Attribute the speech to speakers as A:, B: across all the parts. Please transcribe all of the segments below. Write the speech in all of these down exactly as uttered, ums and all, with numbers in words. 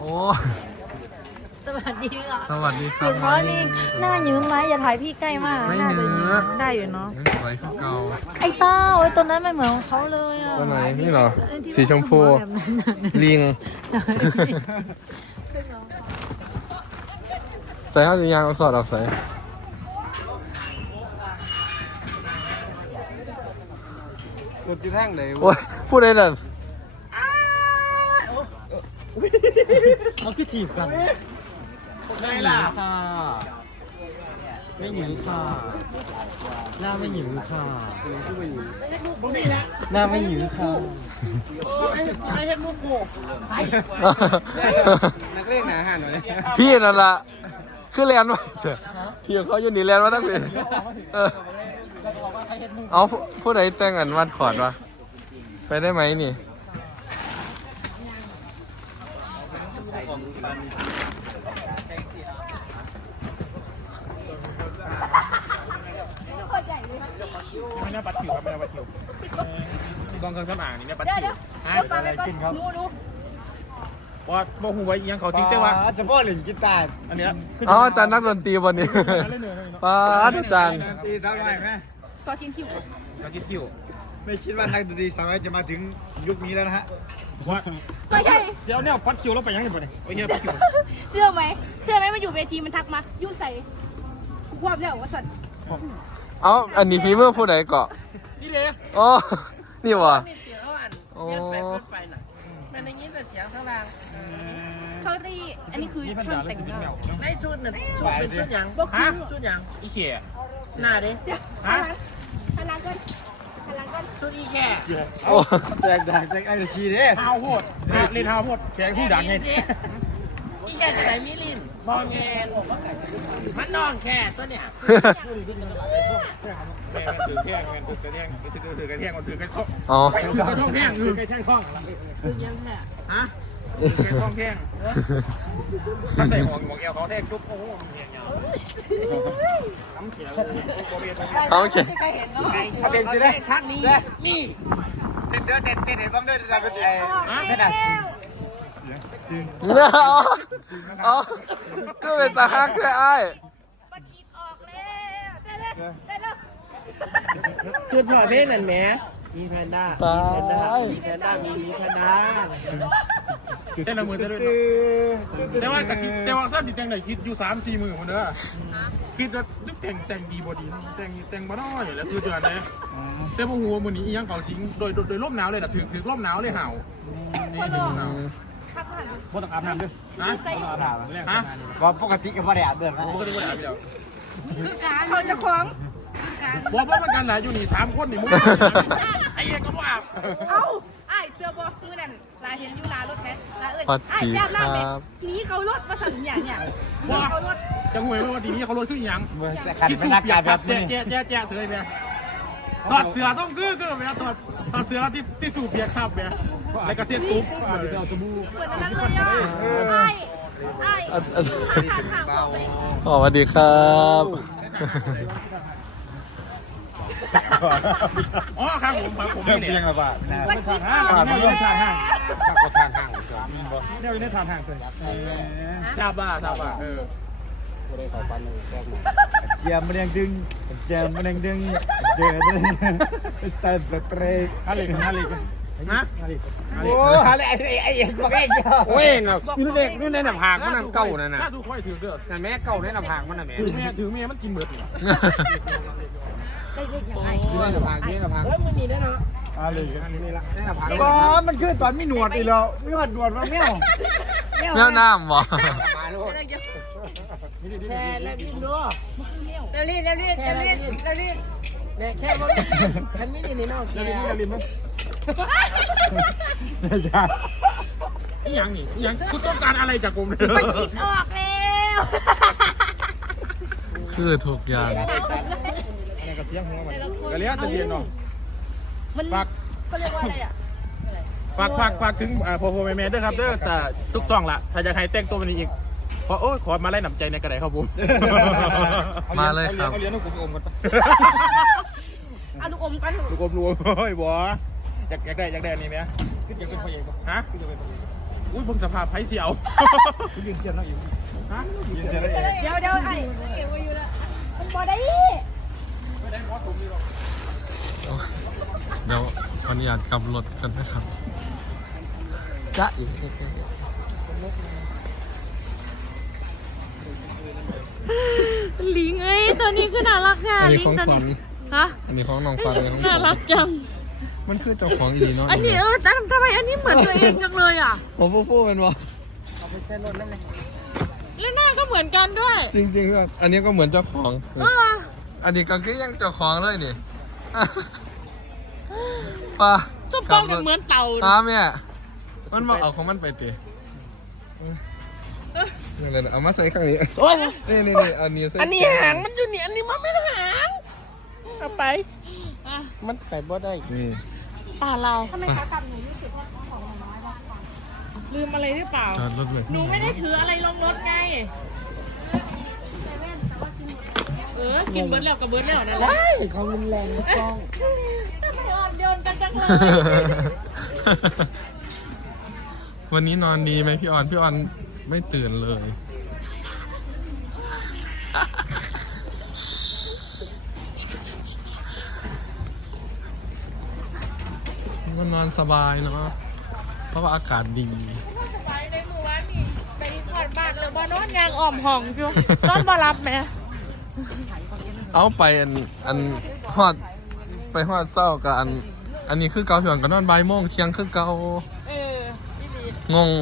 A: โอ้
B: สวัสดีค่ะ
A: สวัสดีครับ
B: มอร์นิ่งหน้ายืมไหมอย่าถ่ายพี่ใกล้มาก
A: ไม่
B: หน้า
A: เนื้
B: จะ
A: อ
B: ได้อยู่เนาะ
A: สวยคือเก่า
B: ไอ้เต้าไอ้ตัวนั้นไม่เหมือนของเขาเลยอ่ะ
A: ตัวไหนนี่เหรอ
B: เออที่
A: สีชมพู
B: แบบนั้นน่ะ
A: ลิง ใส่ข้าวสียางเอาสอดออกใส่กดอยู่ทางไหนโอ้ยพูดได้เลย
C: เขาคิดถีบกันไม่ล่ะค่ะไม่หยิงค่ะหน้าไม่หยิงค่ะหน้าไม่หยิงค่ะไอ้เห็นมุกโกนักเล่นหนาหันเลย
A: พี่นั่นล่ะคือแลนด์วะเจ้าพี่เขาอยู่นี่แลนด์มาตั้งแต่เออเอาผู้ใดแต่งอันวัดขอดวะไปได้ไหมนี่
C: ไม่น่าปัดผิวครับไม่น่าปัดผิวกองเครื่องสำอางนี่เนี่ยปัด
B: เดี๋ยว
C: ผิ
B: เดี๋
C: ว
B: ยวเดี๋ยวปลาไปก่อนรู้รู้
C: ว่าบ่หูไว้ยังเขาจริงแต่ว่า
D: สปอร์ตหลิงกีตาร์
C: อันเนี้ย
A: อ๋ออาจารย์นักดนตรีวันนี้ป้าอาจารย์
D: ตีสาวน้อยไหม
B: ซอกินคิว
C: เราคิดผิว
D: ไม่คิดว่านักดนตรีสาวน้อยจะมาถึงยุคนี้แล้วนะฮะ
C: ว่า
B: ไม่ใช่
C: เดี๋ยวเนี่ยปัดผิวแล้วไปยังไงบ่เนี่ยโอ้ยเนี่ยปัดผิว
B: เชื่อไหมเชื่อไหมมาอยู่เวทีมันทักมายุ่งใส่ความแล้วว่าสัตว์
A: เอ้าอันนี้ฟีเมอร์ผู้ใดเกาะ
C: นี่เด้
A: อ๋อนี่วะ
E: นี่เสียงเขาอ่าน
A: โอ้
E: เปลี่ยนไปเปลี่ยนไปน่ะแม่ได้ยินแต่เสียงข้างล่าง
B: เขาได้อันนี้คือช่างแต่งหน้า
E: ในชุดน่ะชุดเป็นชุดหยัง
B: บอกคือ
E: ชุดหยัง
C: อีเขีย
E: หน้าเด้
B: เดี๋ยวพลังกันพลังกัน
E: ชุดอีแก่
A: โอ้
D: แตกด่างแตกไอ้ชีเด้
C: เท้าโพดเล่นเท้าโพดแข่งผู้ดังไง
E: ลิ้นสิอีแก่จะไหนมีลิ้นบอแมนมันน้องแค่ตัวเนี้ย
C: แม่ถือแข้งแม่ถือกระแทงถือกระแทงมันถือกระทง
A: อ๋อ
C: ถือกระทงแท่งถือกระแทงท้อง
E: คือยังแค่
C: ฮะถือกระทงแท่งถ้าใส่หมวกหมวกเอวเขาแท่งจุ๊บโอ้โหเขียนยาวน้ำเขียวโคเบียตัวนี้
A: เอาโอเค
E: ใครเห็นเนาะ
D: เขาเล่นสิเด้
E: ทักนี้นี่
D: เต้นเด้อเต้นเต้นเห็นบ้างเด้อจะเป็นไอ้ไม่ได้
A: เอาเอาก็เป็นตาฮักเลยไอ้
B: ปากีดออกแล้วได้แล้วได้แล้ว
E: คือพอเพลงนั่นแหมมีแพนด้ามีแพนด้ามีแพนด้ามีมีแพนด้า
C: เต้นละมือเต้นด้วยแต่ว่าแต่แต่ว่าถ้าติดแต่งไหนคิดอยู่สามสี่มือคนเด้อคิดว่าแต่งแต่งดีบดีแต่งแต่งมาน้อยแล้วคือเดือนนี้แต่พวกหัวมือนี้ยังเขาสิงโดยโดยร่มหนาวเลยนะถือถือร่มหนาวเลยเห่านี่ถือร่มหนาว
B: ทักผ่าน
C: บ่ต้องอาบน้ำด้วยนะฮะ
D: ว่าปกติก็ไม่ได้อาบเดือนนะ
C: ปกติบ่ได้อาบเดียว
B: เขาจะคล้อง
C: ว่าเพราะมันกันหลายอยู่นี่สามคนนี่มึงไอ้เองก็บ่อาบ
B: เอ้าไอ้เสื้อบอคือนั่นลายเห็นยูลารถแท้ลาเอ้ยไอ้แย่หน้าแม่หนีเขารถมาสั่งอย่างเนี่ยหนีเขารถ
C: จะหวยว่าดีนี้เขาลดขึ้นยัง
D: เมื่อสักขันไม่นักการแบบนี้
C: แจ๊ะแจ๊ะแจ๊ะเถอะเนี่ยถอดเสื้อต้องคือคือแบบถอดถอดเสื้อที่ที่สูบเปียกซับเนี่ยแล้วก็เสียบตุ๊บปุ๊บเลย
B: เหมือนนั้นเลยอ่ะไอ้ไอ้ห่างห่างบอกเลย
A: สวัสดีครับ
C: อ๋อครับผมผมผม
D: เพิ่ม
C: นี่
D: เพีย
C: เนี่
D: ง
C: ย
D: ละบาทนะ
B: ปากีดออก
C: ไม่ใช่ทางห้าง
D: กับทางห้าง
C: เดี๋ยวนี้ทางห้างเลยทราบว่าทราบว่าเออ
D: เกียร์มันยังดึงเกียร์มันยังดึงเกียร์มันยังสตาร์ทเบรก
C: ฮาริกฮาริกฮะ
D: โอ้อะไรไอ้ไอ้เอ็งบอกเองเดียว
F: โอ้ยน่ะนู่นเด็กนู่นในหน้าผากมันนั่นเก่านั่นน่ะ
C: ถ้าดูค่อยถือเด้อ
F: นั่นแม่เก่าในหน้าผากมันน่ะแม่
C: ถือเมียถือเมียมันกินเบิดนี่
B: ได้เรียกอย่างไร
F: อยู่ในหน้าผากอยู่ในหน้าผาก
E: แล้วมือนี้ด้วยเนาะ
D: อะไร
F: นี่ละในหน้าผาก
D: บ้ามันคือตอนมีหนวดอีกแล้วมีหนวดหนวดมาแมว
A: แมวน้ำบ่
F: มาลูก
E: แค่แล้วยิ้มดู
B: เร็วรีบเร็วรีบ
E: แค่
B: เร็ว
E: แล้ว
B: รีบ
E: ยิ้ม
B: เร็วรีบ
E: เนี่ยแค่ว่าฉันไม่ได้นี่เนาะแค่
C: อย่าลืมมั้ง
D: ไม่ใช่
C: อีหยังนี่อีหยังคุณต้องการอะไรจากผมเนี่ย
B: ปากีดออกแล้ว
A: คือถูกอย่าง
C: กระเทียมหัวมันกระเลี้ยจะเรียนเนาะ
B: มัน
C: ฝาก
B: ก็เรียกว่าอะไรอ่ะ
C: ฝากฝากฝากถึงพ่อพ่อแม่แม่ด้วยครับเด้อแต่ทุกต้องละถ้าจะให้แต่งตัวมันอีกขอโอ้ยขอมาไล่หนำใจในกระไดครับผม
A: มาเลยครับ
C: เอาเลี้ยงลูกอมกัน
B: เอาลูกอมกัน
C: ลูกอมรวมเฮ้ยบออยากอยากได้อยากได้นี่ไหมอยากเป็นพระเอกฮะอุ้ยเบิ่งสภาพไผเสียว
D: ยิงเจียนแล้วอีก
C: ฮะ
D: ยิงเจียนแล้วอีก
B: เดี๋ยวเดี๋ยวไอ้เก็บไว้อยู่แล้วมันบ่ได้
A: เดี๋ยวขออนุญาตกลับรถกันนะครับจ้าอีก
G: ลิงเอ้ยตัวนี้คือน่ารักค่ะ
A: อันนี้
G: ลิง
A: ของ
G: ตัว
A: ขวัญ
G: นี้ฮะ
A: อันนี้ของน้องฟันอันนี้ของ
G: น่า
A: ผม
G: รักจัง
A: มันคือเจ้าของอีหลีเนาะ
G: อันนี้เออแต่ทำไมอันนี้เหมือนตัวเองจังเลยอ่ะ
A: ผมฟูฟูเป็นวะ
G: แล้วหน้าก็เหมือนกันด้วย
A: จริงๆครับอันนี้ก็เหมือนเจ้าของ
G: เออ
A: อันนี้ก็คือยังเจ้าของเลยนี่ ป่ะ
G: สปองเหมือนเต่า
A: ตาแม่มันมาเอาของมันไปตีนี่เลยเอามาใส่ข้างนี้
E: โอ้ย
A: นี่นี่นี่อันนี้ใส่
E: อันนี้หางมันอยู่นี่อันนี้มันไม่หางเอาไป
G: อ่ะ
E: มันไปบ่ได้
A: นี่
G: ป่าเรา
B: ทำไมเขาทำหนูรู้สึกว่าเขาของน้อยว่า
G: ลืมอะไรหรือเปล่า
A: จอดรถเลย
G: หนูไม่ได้ถืออะไรลงรถไง เออ กินเบิร์ดแล้วกับเบิร์ดแล้วนั่นแหละ
E: เขารุนแรงนะกล้อง
G: ทำไมอ่อนโยนกันจังเลย
A: วันนี้นอนดีไหมพี่ออนพี่ออนไม่ตื่นเลยก็นอนสบายเนาะเพราะว่าอากาศดี
G: ไปในหมู่บ้านนี่ไปขอดบ้านเลยบ่นอนยางอ่อมห้องจ้ะนอนบ่รับแม่
A: เอาไปอันอันฮอดไปฮอดเศร้ากับอัน อันนี้คือเกาหยวนก็นอนบ่ายโมงเที่ยงคือเกา
G: เออพี่ดี
A: งง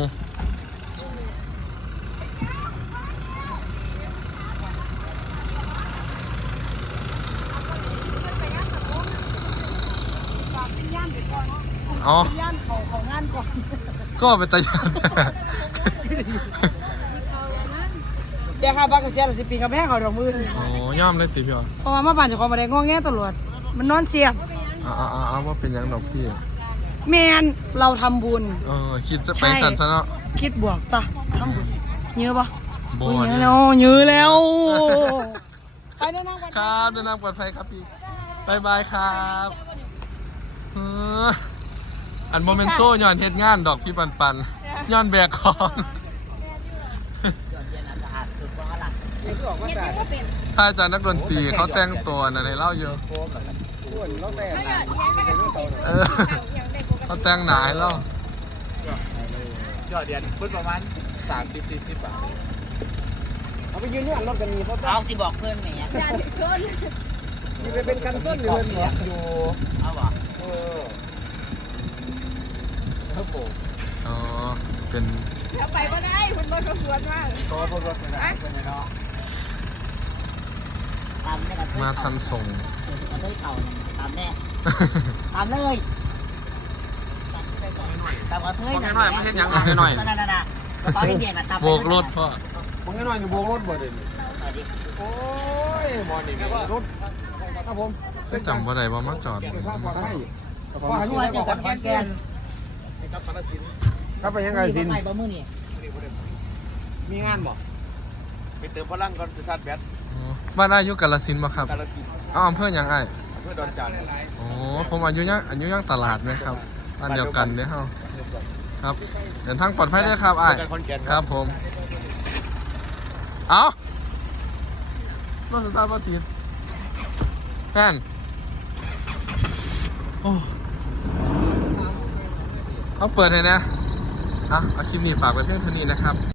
A: อ๋อย่
G: านเขาเขางานก่อน
A: ก็ไปตะยานจ้ะ
H: เสียค่าบัตรก็เสียละสิปีกับแพงเขาดอกมือ
A: โอ้ย่อมเลยติพี่อ๋อ
H: เพราะว่ามาบ้านเจ้าของมาได้งอแงตลอดมันนอนเสียบ
A: อ่าอ่าอ่าว่าเป็นหยังดอกพี่
H: แมนเราทำบุญ
A: เออคิดจะ
H: ใช่
A: ไปสันซะเนาะ
H: คิดบวกตะทำบุญเยอะปะ
A: โบ
H: โอ้ย
A: น
H: เยอะแล้วเยอะแล้ว ไปแนะนำกัน
A: ครับเดินทางปลอดภัยครับพี่บายบายครับเอออันโมเมนโซ่ย้อนเฮ็ดงานดอกพี่ปันปันย้อนแบกของ
B: เห็นว่าเป็น
A: ถ้าอาจารย์นักดนตรีเขาแต่งตัวน่ะในเล่าเยอะ
B: ถ้าอยากย้ายไปกันที่สิบ
A: เออ
B: อย่างเด็กปกติ
A: เขาแต่งหนายแล้ว
D: ยอดเดียนพุ่นประมาณ
E: สามสิบสี่สิบบาท
D: เอาไปยืนนี่อันรถกันมีเพราะ
E: เอาสิบอกเพื่อนแหม
B: อย่าถึงส้น
D: มีไปเป็นกันต้นอยู่เลยเหรออยู่
E: เอาบ่
D: เออครับผม
A: อ๋อเป็น
B: ถ้าไปก็ได้คุณรถก็สวนมาก
D: ก็พวกรถไปได้เป็นไงเนาะ
E: ตามแม่กับเพื่อน
A: มาทันส่ง
E: เอาเพื่อนเต่าตามแม่ตามเลยตามกระเทยนั่นหน่อยมันเห็นยังไงหน่อยนั่นนั่นน่ะกระเป๋าเดียนน่ะตาม
A: โบกรถพ่อ
F: มึงน้อยอยู่โบกรถบ่เด่นโอ้ยมอนี่รถครับผม
A: ก็จำว่าใดว่ามาจอด
F: ว่า
E: หัวจะกับแกน
F: ครับไปยังไงสิน
E: ใหม่บ่มือนี่
F: มีงานบ่
D: ไปเติมพลังก่อนจะชาร์จแบต
A: อ๋อบ้านอายุกาลสินธุ์บ่ครับ
D: กาลสินธุ์
A: อ้าวอำเภอหยังไง
D: เพื่อดอนจันทร์
A: อ๋อผมอายุยังอายุยังตลาดไหมครับบ้านเดียวกันเด้อเฮาครับเดินทางปลอดภัยด้วยครับอ้าย
D: กันคอนแกน
A: ครับผม เอารถสตาร์ทบ่ติดแม่นโอ้เขาเปิดให้นะอ่ะเอาคลิปนี้ฝากไว้เพียงเท่านี้นะครับ